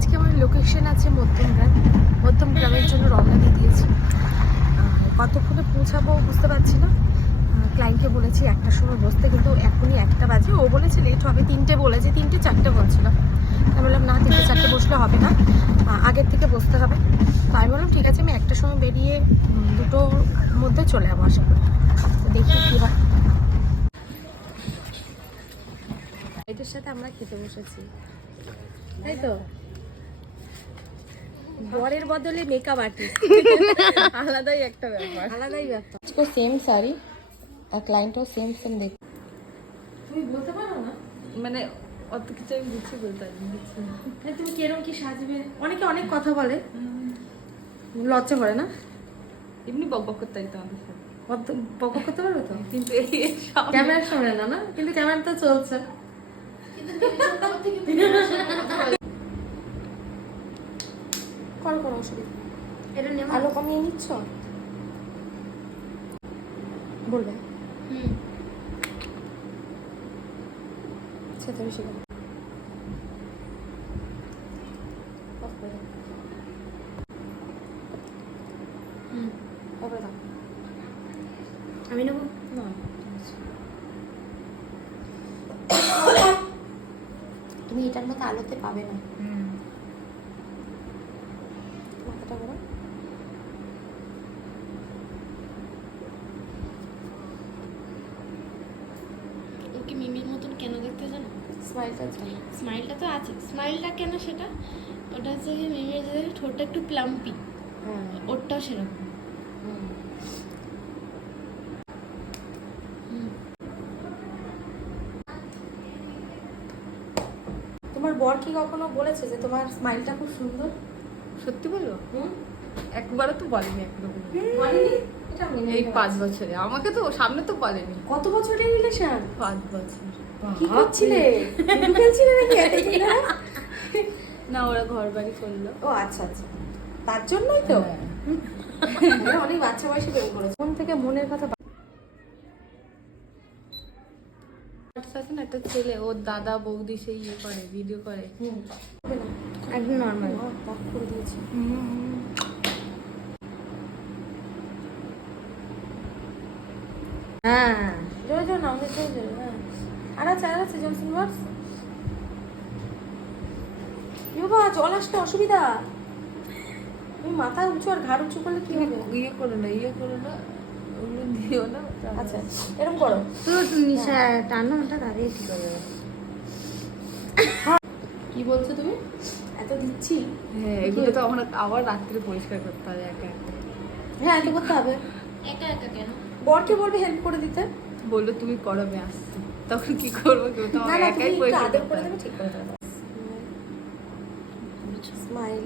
আজকে আমার লোকেশন আছে মধ্যমগ্রাম। মধ্যমগ্রামের জন্য রওনা দিয়ে দিয়েছি। কতক্ষণে পৌঁছাবো বুঝতে পারছি না। ক্লায়েন্টকে বলেছি 1টার সময় বসতে, কিন্তু এখনই 1টা বাজে। ও বলেছে লেট হবে, 3টে বলেছে, 3টে 4টে বলছিল। আমি বললাম না, 3টে 4টে বসলে হবে না, আগের থেকে বসতে হবে। তো আমি বললাম ঠিক আছে, আমি 1টার সময় বেরিয়ে 2টোর মধ্যে চলে যাবো আশা করি। তো দেখি কী হয়। এটার সাথে আমরা খেতে বসেছি, তাই তো? বরের বদলে মেকআপ আর্টিস্ট, আলাদাই একটা ব্যাপার, আলাদাই ব্যাপার। আজকে সেম শাড়ি আর ক্লায়েন্টও সেম দেখ। তুমি বলতে পারো না মানে অত কিছু আমি বুঝছি বলতে পারি তুমি কিরকম কি সাজবে? অনেকে অনেক কথা বলে, লজ্জা করে না? এমনি বক বক করতে তো আমাদের সাথে বক করতে পারবে তো, কিন্তু এই ক্যামেরার সামনে না, না কিন্তু ক্যামেরা তো চলছে। কোনো অসুবিধা, এটা আলো কমিয়ে নিচ্ছ বলবে। সেটা বেশি আমি নেবো না। তুমি এটার মতো আলোতে পাবে না। মাথাটা বড়, ওকে মিমির মতন কেন দেখতে জানো? স্মাইলটা জানো? স্মাইলটা তো আছে, স্মাইলটা কেন সেটা, ওটা হচ্ছে কি মিমির যে ঠোঁটটা একটু প্লাম্পি, হ্যাঁ ওরটাও সেরকম। তোমার বর কি কখনো বলেছে যে তোমার স্মাইলটা খুব সুন্দর? সত্যি বলো? একবারও তো বলেনি এখনো। বলেনি? এটা মেনে এই নিতে 5 পারছি। বছরে আমাকে তো সামনে তো বলেনি। কত বছরের রিলেশন? 5 বছর। কি করছিলে? লুডো খেলছিলে নাকি এতদিন ধরে? না, ওরা ঘর বাড়ি করলো। ও আচ্ছা আচ্ছা, তার জন্যই তো। হ্যাঁ। ওরা অনেক বাচ্চা বয়সে প্রেম করেছে। মন থেকে মনের কথা আছে না একটা ছেলে, ওর দাদা বৌদি সেই ইয়ে করে, ভিডিও করে। একদম নর্মাল পক করে দিয়েছি। হ্যাঁ জোরে জোরে না, অনেক জোরে জোরে। হ্যাঁ আর আছে জনসন ওয়ার্কস। বাবা জল আসতে অসুবিধা, তুমি মাথা উঁচু আর ঘাড় উঁচু করলে কি হবে? ইয়ে করো না ওগুলো দিও না। আচ্ছা এরকম করো তো নিশা টানো, ওটা দাঁড়িয়ে ঠিক হয়ে যাবে। কি বলছো তুমি? এত দিচ্ছি? হ্যাঁ, এগুলো তো আমরা আবার রাত্রে পরিষ্কার করতে হবে একা একা। হ্যাঁ এত করতে হবে। একা একা কেন? বরকে বলবে হেল্প করে দিতে। বললো তুমি করো, আমি আসছি। তখন কি করবো? কেউ তো না আমার না, একাই তুমি একটু পরিষ্কার আদর করতে করে হবে। দেবে, ঠিক করে দেবে। স্মাইল।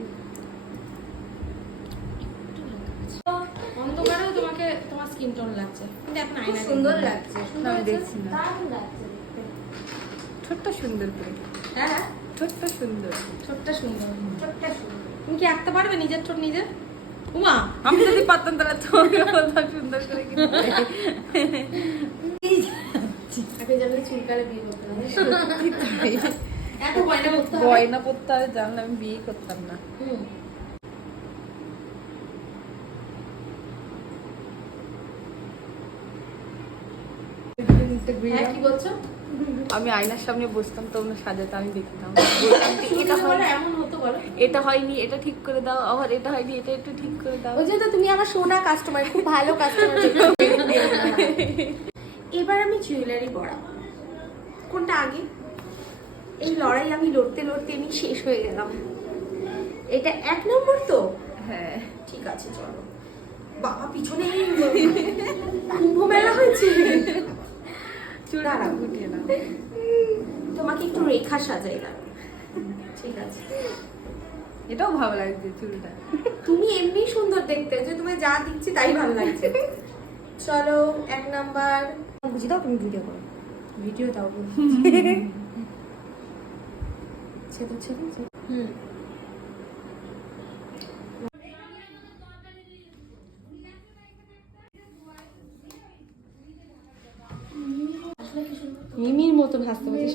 অন্ধকারেও তোমাকে তোমার স্কিন টোন লাগছে, কিন্তু এখন আয়না সুন্দর লাগছে। না, আমি দেখছি না। দারুণ লাগছে দেখতে। ছোট্ট সুন্দর করে, হ্যাঁ ছোট্ট সুন্দর। ছোট্ট সুন্দর। ছোট্টা সুন্দর। তুমি কি আঁকতে পারবে নিজের ঠোঁট নিজে? উমা আমি যদি পারতাম তাহলে তোমাকে বলতাম সুন্দর করে কিন্তু। আগে জানলে চুলকালে বিয়ে করতে হবে। এত গয়না করতে হবে। গয়না পরতে হবে জানলে আমি বিয়ে করতাম না। হ্যাঁ কি বলছো? আমি আয়নার সামনে বসতাম, তোমরা সাজাতে, আমি দেখতাম। এটা হয় এমন হতো বলো? এটা হয়নি, এটা ঠিক করে দাও, আবার এটা হয়নি, এটা একটু ঠিক করে দাও। ওই জন্য তো তুমি আমার সোনা কাস্টমার, খুব ভালো কাস্টমার। এবার আমি জুয়েলারি পরাবো। কোনটা আগে? এই লড়াই আমি লড়তে লড়তে আমি শেষ হয়ে গেলাম। এটা 1 নম্বর তো? হ্যাঁ ঠিক আছে চলো। বাবা পিছনে কুম্ভ মেলা হয়েছে। চুলটা দাঁড়াও। গুটিয়ে নাও। তোমাকে একটু রেখা সাজাই না? ঠিক আছে। এটাও ভালো লাগছে চুলটা। তুমি এমনি সুন্দর দেখতে, যে তুমি যা দিচ্ছি তাই ভালো লাগছে। চলো 1 নাম্বার বুঝি দাও, তুমি ভিডিও করো। ভিডিও দাও ছেদে ছেদে। মিমির মতন হাসতে পারছিস।